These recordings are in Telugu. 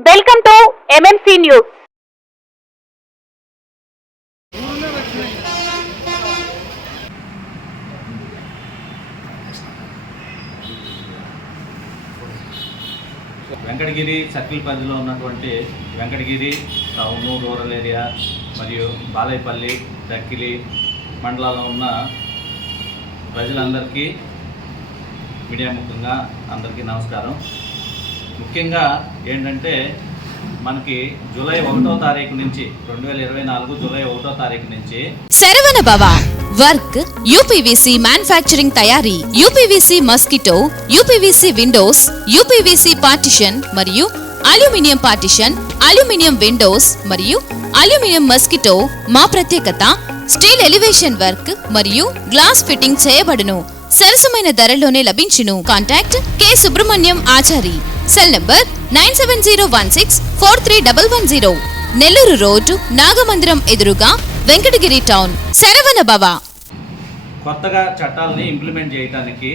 Welcome to MMC news Venkatagiri circle పరిధిలో ఉన్నటువంటి వెంకటగిరి టౌను రూరల్ ఏరియా మరియు బాలయపల్లి దక్కిలి మండలాల్లో ఉన్న ప్రజలందరికీ మీడియా ముఖ్యంగా అందరికీ నమస్కారం. ముఖ్యంగా ఏంటంటే మనకి జూలై ఒకటో తారీఖు నుంచి రెండు వేల ఇరవై నాలుగు జూలై ఒకటో తారీఖు నుంచి Saravana Bhava work UPVC manufacturing తయారీ UPVC mosquito UPVC windows UPVC partition మరియు అల్యూమినియం పార్టిషన్ అల్యూమినియం విండోస్ మరియు అల్యూమినియం మస్కిటో మా ప్రత్యేకత స్టీల్ ఎలివేషన్ వర్క్ మరియు గ్లాస్ ఫిట్టింగ్ చేయబడును. సరసమైన ధరల్లోనే లభించును. Contact K. Subrahmanyam Achari. Cell number nine seven zero one six four three double one zero. Nellore road Nagamandiram ఎదురుగా వెంకటగిరి టౌన్. శరవణ భవ. కొత్తగా చట్టాలని ఇంప్లిమెంట్ చేయడానికి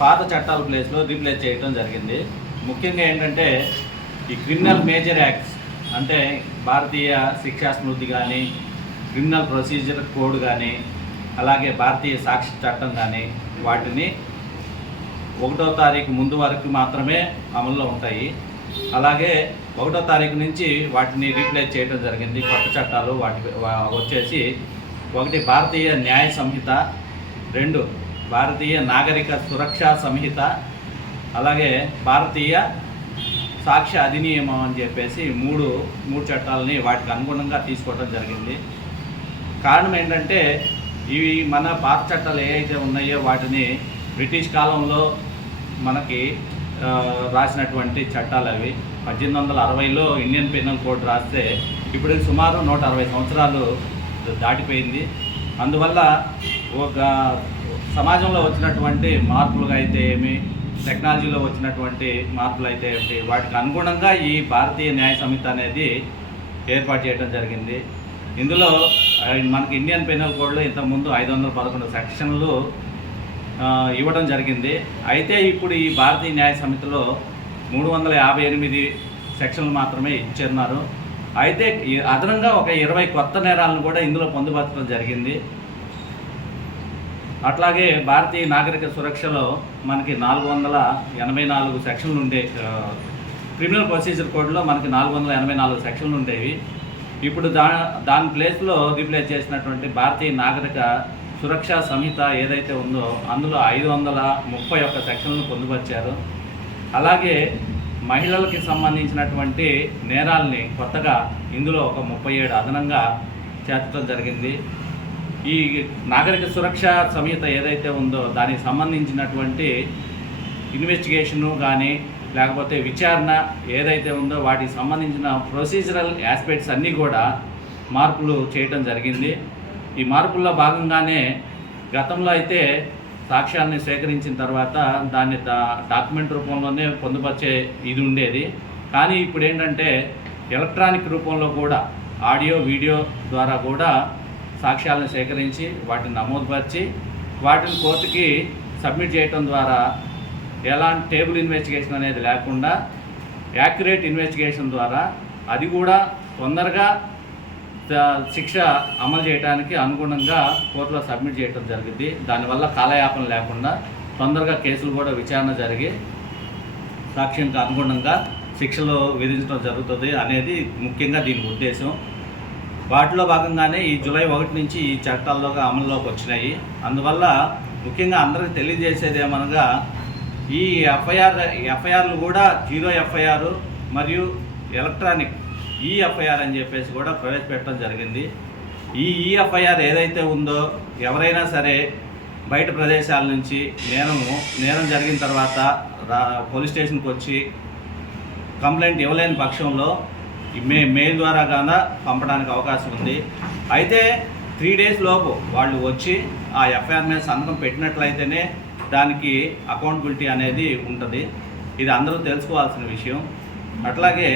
పాత చట్టాల ప్లేస్లో రీప్లేస్ చేయడం జరిగింది. ముఖ్యంగా ఏంటంటే ఈ క్రిమినల్ మేజర్ యాక్ట్స్ అంటే భారతీయ శిక్షా స్మృతి కానీ క్రిమినల్ ప్రొసీజర్ కోడ్ కానీ అలాగే భారతీయ సాక్షి చట్టం కానీ వాటిని ఒకటో తారీఖు ముందు వరకు మాత్రమే అమల్లో ఉంటాయి. అలాగే ఒకటో తారీఖు నుంచి వాటిని రీప్లేస్ చేయడం జరిగింది. కొత్త చట్టాలు వాటి వచ్చేసి ఒకటి భారతీయ న్యాయ సంహిత రెండు భారతీయ నాగరిక సురక్షా సంహిత అలాగే భారతీయ సాక్ష్య అధినియమం అని చెప్పేసి మూడు మూడు చట్టాలని వాటికి అనుగుణంగా తీసుకోవడం జరిగింది. కారణం ఏంటంటే ఇవి మన పాత చట్టాలు ఏవైతే ఉన్నాయో వాటిని బ్రిటిష్ కాలంలో మనకి రాసినటువంటి చట్టాలు అవి. పద్దెనిమిది వందల అరవైలో ఇండియన్ పెనల్ కోడ్ రాస్తే ఇప్పుడు సుమారు నూట అరవై సంవత్సరాలు దాటిపోయింది. అందువల్ల ఒక సమాజంలో వచ్చినటువంటి మార్పులుగా అయితే ఏమి టెక్నాలజీలో వచ్చినటువంటి మార్పులు అయితే ఏమిటి? వాటికి అనుగుణంగా ఈ భారతీయ న్యాయ సమితి అనేది ఏర్పాటు చేయడం జరిగింది. ఇందులో మనకి ఇండియన్ పెనల్ కోడ్లో ఇంతకుముందు ఐదు వందల పదకొండు సెక్షన్లు ఇవ్వడం జరిగింది. అయితే ఇప్పుడు ఈ భారతీయ న్యాయ సమితిలో మూడు వందల యాభై ఎనిమిది సెక్షన్లు మాత్రమే ఇచ్చున్నారు అయితే అదనంగా ఒక ఇరవై కొత్త నేరాలను కూడా ఇందులో పొందుపరచడం జరిగింది. అట్లాగే భారతీయ నాగరిక సురక్షలో మనకి నాలుగు వందల ఎనభై నాలుగు సెక్షన్లు ఉండే క్రిమినల్ ప్రొసీజర్ కోడ్లో మనకి నాలుగు వందల ఎనభై నాలుగు సెక్షన్లు ఉండేవి. ఇప్పుడు దా దాని ప్లేస్లో రీప్లేస్ చేసినటువంటి భారతీయ నాగరిక సురక్షా సంహిత ఏదైతే ఉందో అందులో ఐదు వందల ముప్పై ఒక్క సెక్షన్లను పొందుపరిచారు. అలాగే మహిళలకి సంబంధించినటువంటి నేరాల్ని కొత్తగా ఇందులో ఒక ముప్పై ఏడు అదనంగా చేర్చడం జరిగింది. ఈ నాగరిక సురక్ష సంహిత ఏదైతే ఉందో దానికి సంబంధించినటువంటి ఇన్వెస్టిగేషను కానీ లేకపోతే విచారణ ఏదైతే ఉందో వాటికి సంబంధించిన ప్రొసీజరల్ ఆస్పెక్ట్స్ అన్నీ కూడా మార్పులు చేయటం జరిగింది. ఈ మార్పుల్లో భాగంగానే గతంలో అయితే సాక్ష్యాన్ని సేకరించిన తర్వాత దాన్ని డాక్యుమెంట్ రూపంలోనే పొందుపరిచే ఇది ఉండేది. కానీ ఇప్పుడు ఏంటంటే ఎలక్ట్రానిక్ రూపంలో కూడా ఆడియో వీడియో ద్వారా కూడా సాక్ష్యాలను సేకరించి వాటిని నమోదుపరిచి వాటిని కోర్టుకి సబ్మిట్ చేయటం ద్వారా ఎలాంటి టేబుల్ ఇన్వెస్టిగేషన్ అనేది లేకుండా యాక్యురేట్ ఇన్వెస్టిగేషన్ ద్వారా అది కూడా తొందరగా శిక్ష అమలు చేయడానికి అనుగుణంగా కోర్టులో సబ్మిట్ చేయడం జరిగింది. దానివల్ల కాలయాపన లేకుండా తొందరగా కేసులు కూడా విచారణ జరిగి సాక్ష్యంకి అనుగుణంగా శిక్షలు విధించడం జరుగుతుంది అనేది ముఖ్యంగా దీని ఉద్దేశం. వాటిలో భాగంగానే ఈ జూలై ఒకటి నుంచి ఈ చట్టాల్లోగా అమల్లోకి వచ్చినాయి. అందువల్ల ముఖ్యంగా అందరికీ తెలియజేసేది ఏమనగా ఈ ఎఫ్ఐఆర్ ఎఫ్ఐఆర్లు కూడా జీరో ఎఫ్ఐఆర్ మరియు ఎలక్ట్రానిక్ ఈఎఫ్ఐఆర్ అని చెప్పేసి కూడా ప్రవేశపెట్టడం జరిగింది. ఈ ఈఎఫ్ఐఆర్ ఏదైతే ఉందో ఎవరైనా సరే బయట ప్రదేశాల నుంచి నేరము నేరం జరిగిన తర్వాత పోలీస్ స్టేషన్కి వచ్చి కంప్లైంట్ ఇవ్వలేని పక్షంలో మే మెయిల్ ద్వారా గాన పంపడానికి అవకాశం ఉంది. అయితే త్రీ డేస్ లోపు వాళ్ళు వచ్చి ఆ ఎఫ్ఐఆర్ మీద సంతకం పెట్టినట్లయితేనే దానికి అకౌంటబిలిటీ అనేది ఉంటుంది. ఇది అందరూ తెలుసుకోవాల్సిన విషయం. అట్లాగే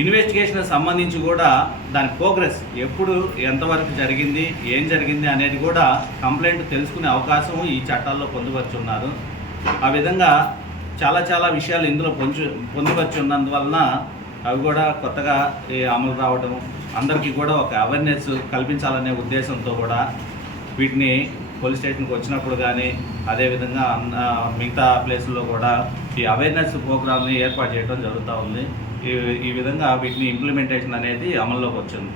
ఇన్వెస్టిగేషన్ సంబంధించి కూడా దాని ప్రోగ్రెస్ ఎప్పుడు ఎంతవరకు జరిగింది ఏం జరిగింది అనేది కూడా కంప్లైంట్ తెలుసుకునే అవకాశం ఈ చట్టాల్లో పొందుపరుచున్నారు. ఆ విధంగా చాలా చాలా విషయాలు ఇందులో పొంచు పొందుపరుచున్నందువలన అవి కూడా కొత్తగా అమలు రావడం అందరికీ కూడా ఒక అవేర్నెస్ కల్పించాలనే ఉద్దేశంతో కూడా వీటిని పోలీస్ స్టేషన్కి వచ్చినప్పుడు కానీ అదేవిధంగా అన్న- మిగతా ప్లేసుల్లో కూడా ఈ అవేర్నెస్ ప్రోగ్రామ్ని ఏర్పాటు చేయడం జరుగుతూ ఉంది. ఈ ఈ విధంగా వీటిని ఇంప్లిమెంటేషన్ అనేది అమల్లోకి వచ్చింది.